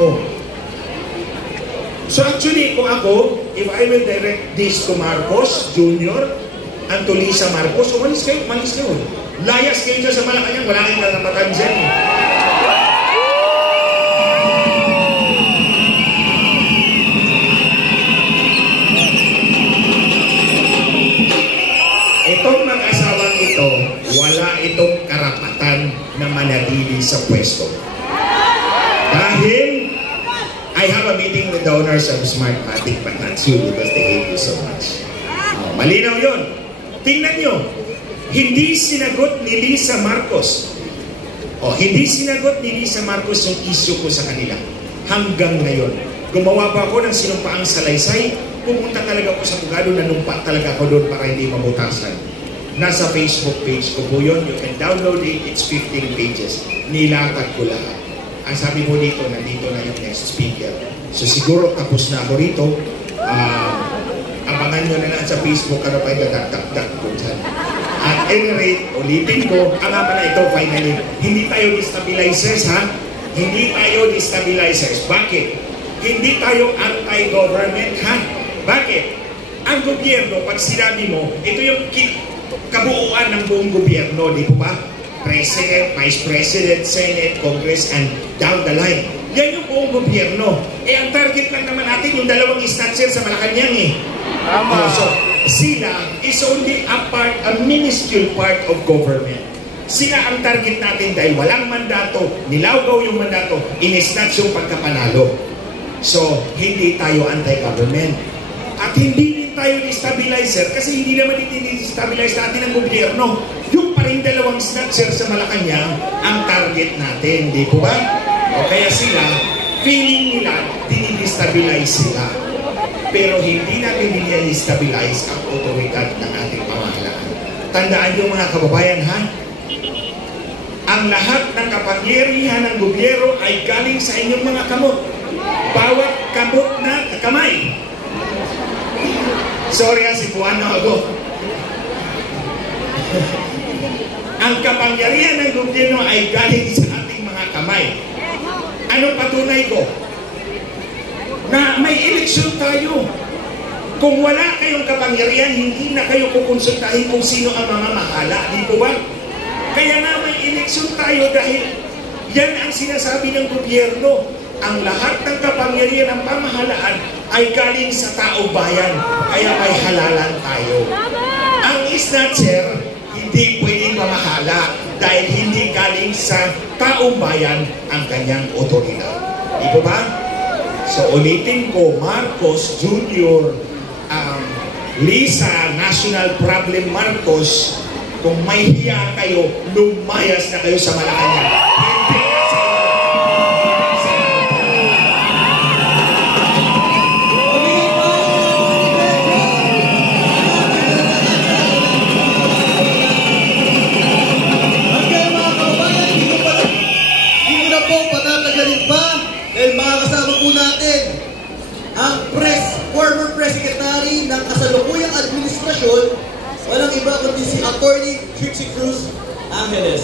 Oh. So actually, kung ako, if I will direct this to Marcos Jr. and to Lisa Marcos, umalis kayo, umalis kayo. Layas kayo dyan sa Malacanang, wala kayong karapatan dyan eh. Itong mag-asawang ito, wala itong karapatan na manatili sa pwesto. Dahil I have a meeting with the owners of Smartmatic, but not you because they hate you so much. Malinaw yun. Tingnan nyo, hindi sinagot ni Lisa Marcos. Hindi sinagot ni Lisa Marcos yung issue ko sa kanila. Hanggang ngayon. Gumawa pa ako ng sinumpaang salaysay. Pumunta talaga ako sa abogado, nanumpa talaga ako doon para hindi mabutasan. Nasa Facebook page ko po yun. You can download it. It's 15 pages. Nilatag ko lahat. Ang sabi mo dito, nandito na yung next speaker. So siguro tapos na ako rito. Abangan nyo na lang sa Facebook ano pa yung dadagdag ko dyan. At any rate, ulitin ko, nga pala ito finally, hindi tayo destabilizers ha? Hindi tayo destabilizers. Bakit? Hindi tayo anti-government ha? Bakit? Ang gobyerno, pag sinabi mo, ito yung kabuuan ng buong gobyerno, di po ba? President, Vice President, Senate, Congress, and down the line. Yan yung buong gobyerno. Ang target lang naman natin yung dalawang snatcher sa Malacanang eh. So, sila is only a minuscule part of government. Sila ang target natin dahil walang mandato, nilawgaw yung mandato, in-snatch yung pagkapanalo. So, hindi tayo anti-government. At hindi rin tayo destabilizer kasi hindi naman i-destabilize natin ang gobyerno. Yung pa rin dalawang snatcher sa Malacanang ang target natin, di po ba? O kaya sila, feeling nila, dinidestabilize sila. Pero hindi natin dinidestabilize ang otoridad ng ating pamahalaan. Tandaan yung mga kababayan, ha? Ang lahat ng kapangyarihan ng gobyerno ay galing sa inyong mga kamot. Bawat kamot na kamay. Sorry si Buano ako. Ang kapangyarihan ng gobyerno ay galing sa ating mga kamay. Anong patunay ko? Na may eleksyon tayo. Kung wala kayong kapangyarihan, hindi na kayo kukonsultahin kung sino ang mga mahala. Di po ba? Kaya na may eleksyon tayo dahil yan ang sinasabi ng gobyerno. Ang lahat ng kapangyarihan ng pamahalaan ay galing sa taong bayan. Kaya may halalan tayo. Ang snatcher, hindi pwedeng mamahala dahil hindi galing sa taong bayan ang kanyang otoridad. Di ba ba? So ulitin ko, Marcos Jr., Lisa, National Problem Marcos, kung may hiya kayo, lumayas na kayo sa Malacanang. Dahil makakasama po natin ang former press secretary ng kasalukuyang administrasyon, walang iba kundi si Attorney Trixie Cruz Angeles.